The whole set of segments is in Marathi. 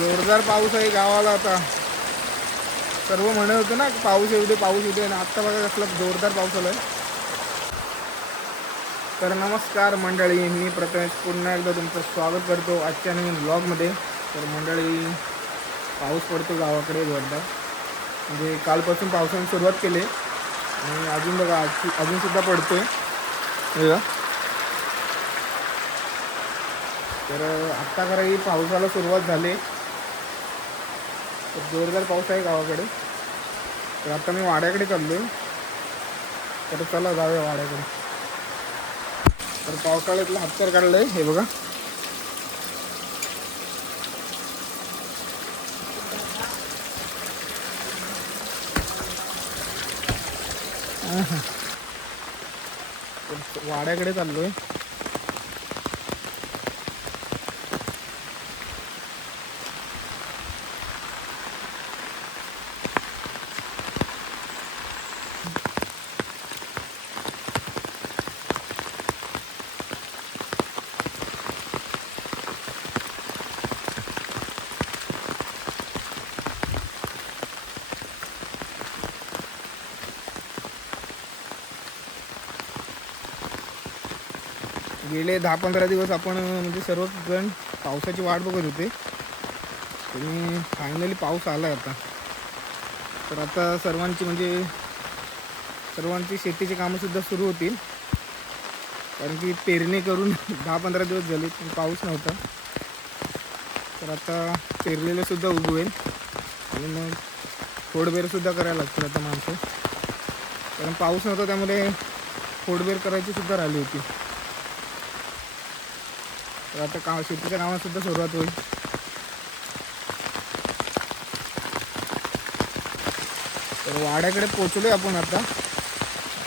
जोरदार पाऊस आहे गावाला आता. सर्व म्हणत होतं ना पाऊस येऊ दे पाऊस येऊ दे, आणि आत्ता बघा कसला जोरदार पाऊस आलाय. तर नमस्कार मंडळी, मी प्रथमेश पुन्हा एकदा तुमचं स्वागत करतो आजच्या नवीन व्लॉगमध्ये. तर मंडळी, पाऊस पडतो गावाकडे जोरदार, म्हणजे कालपासून पावसाने सुरुवात केली आणि अजून बघा अजूनसुद्धा पडतोय बघा. तर आत्ता खरं पावसाला सुरुवात झाली, तर जोरदार पाऊस आहे गावाकडे. तर आता मी वाड्याकडे चाललो आहे, तर चला जाऊया वाड्याकडे. तर पावसाळ्यातलं हातकर काढलं आहे हे बघा. वाड्याकडे चाललो आहे. गेले 10-15 दिवस आपण म्हणजे सर्वच जण पावसाची वाट बघत होते, आणि फायनली पाऊस आला आता. तर आता सर्वांची शेतीची कामंसुद्धा सुरू होतील, कारण की पेरणी करून 10-15 दिवस झाले पण पाऊस नव्हता. तर आता पेरलेलंसुद्धा उगवेल आणि मग खोडबेरसुद्धा करायला लागतील आता माणसं, कारण पाऊस नव्हता त्यामुळे खोडबेर करायची सुद्धा राहिली होती. तर आता शेतीच्या कामातसुद्धा सुरुवात होईल. तर वाड्याकडे पोचलो आहे आपण आता.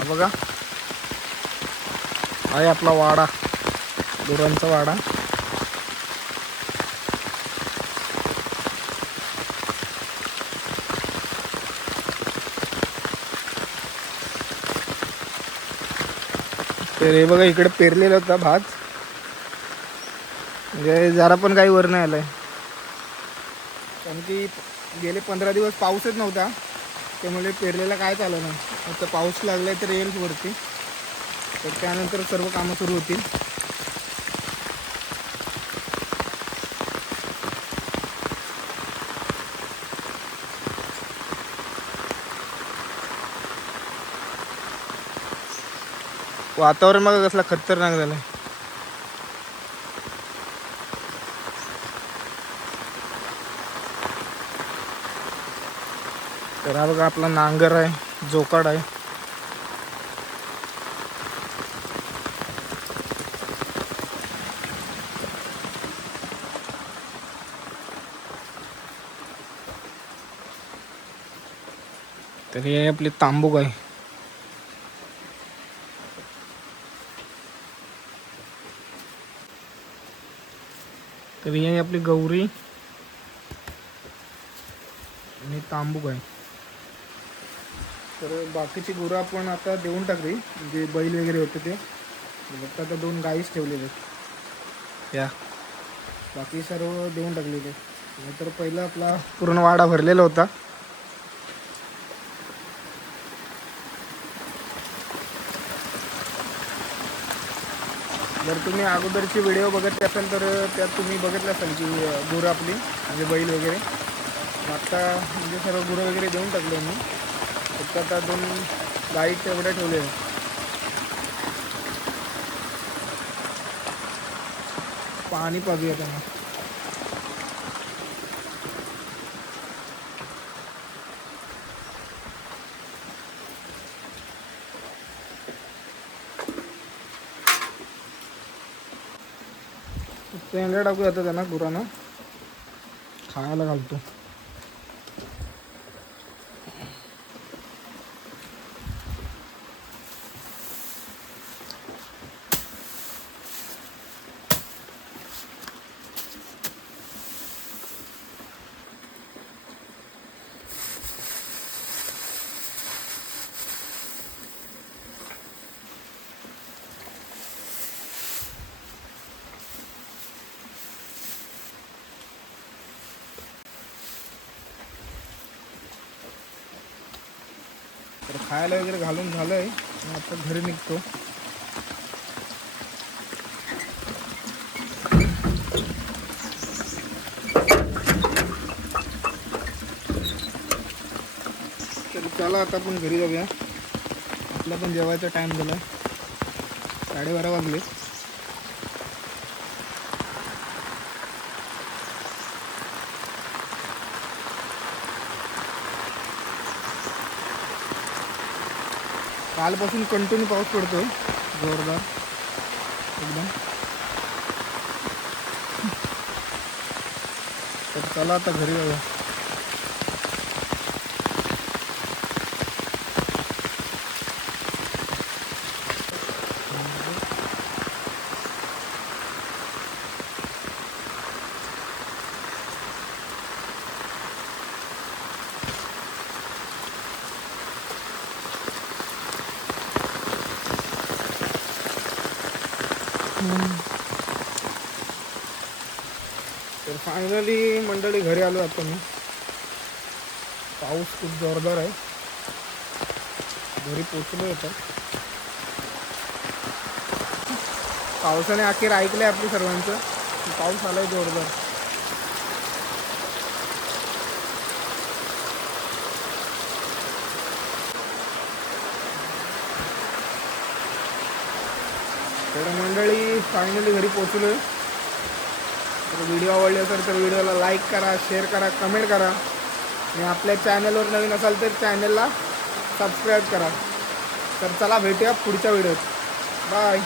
बघा, आहे आपला वाडा, गुरांचा वाडा. तर हे बघा, इकडे पेरलेला होता भात, म्हणजे जरा पण काही वर नाही आलाय, कारण की गेले 15 दिवस पाऊसच नव्हता, त्यामुळे पेरलेला काय चाललं नाही. आता पाऊस लागलाय तर येईल वरती, तर त्यानंतर सर्व कामं सुरू होतील. वातावरण बघा कसला खतरनाक झालंय. तर हा बघा आपला नांगर आहे, जोकाड आहे. तर हे आपले तांबूक आहे. तर ही आपली गौरी आणि तांबूक आहे. तर बाकीची गुरं आपण आता देऊन टाकली, म्हणजे बैल वगैरे होते ते फक्त आता 2 गाईच ठेवलेले आहेत. या बाकी सर्व देऊन टाकलेले. नाहीतर पहिला आपला पूर्ण वाडा भरलेला होता. जर तुम्ही अगोदरची व्हिडिओ बघितले असाल तर त्यात तुम्ही बघितलं असाल की गुरं आपली म्हणजे बैल वगैरे. आता म्हणजे सर्व गुरं वगैरे देऊन टाकले मी, फक्त आता 2 गाई तेवढ्या ठेवले. पाणी पाजूया त्यांना. पेंढ्या टाकूया आता त्यांना, गुरांना खायला घालतो. तर खायला वगैरे घालून झालं आहे. आता घरी निघतो. तर चला आता आपण घरी जाऊया. आपला पण जेवायचा टाईम झाला. 12:30 वाजले. कालपासून कंटिन्यू पाऊस पडतोय जोरदार एकदम. तर चला आता घरी जाऊया. तर फायनली मंडळी घरी आलो आता मी. पाऊस खूप जोरदार आहे. घरी पोचलो होतं. पावसाने अखेर ऐकलंय आपलं सर्वांचं. पाऊस आलाय जोरदार. तर मंडळी फायनली घरी पोचलोय. तर व्हिडिओ आवडले असेल तर व्हिडिओला लाईक करा, शेअर करा, कमेंट करा आणि आपल्या चॅनलवर नवीन असाल तर चॅनलला सबस्क्राईब करा. तर चला भेटूया पुढच्या व्हिडिओत. बाय.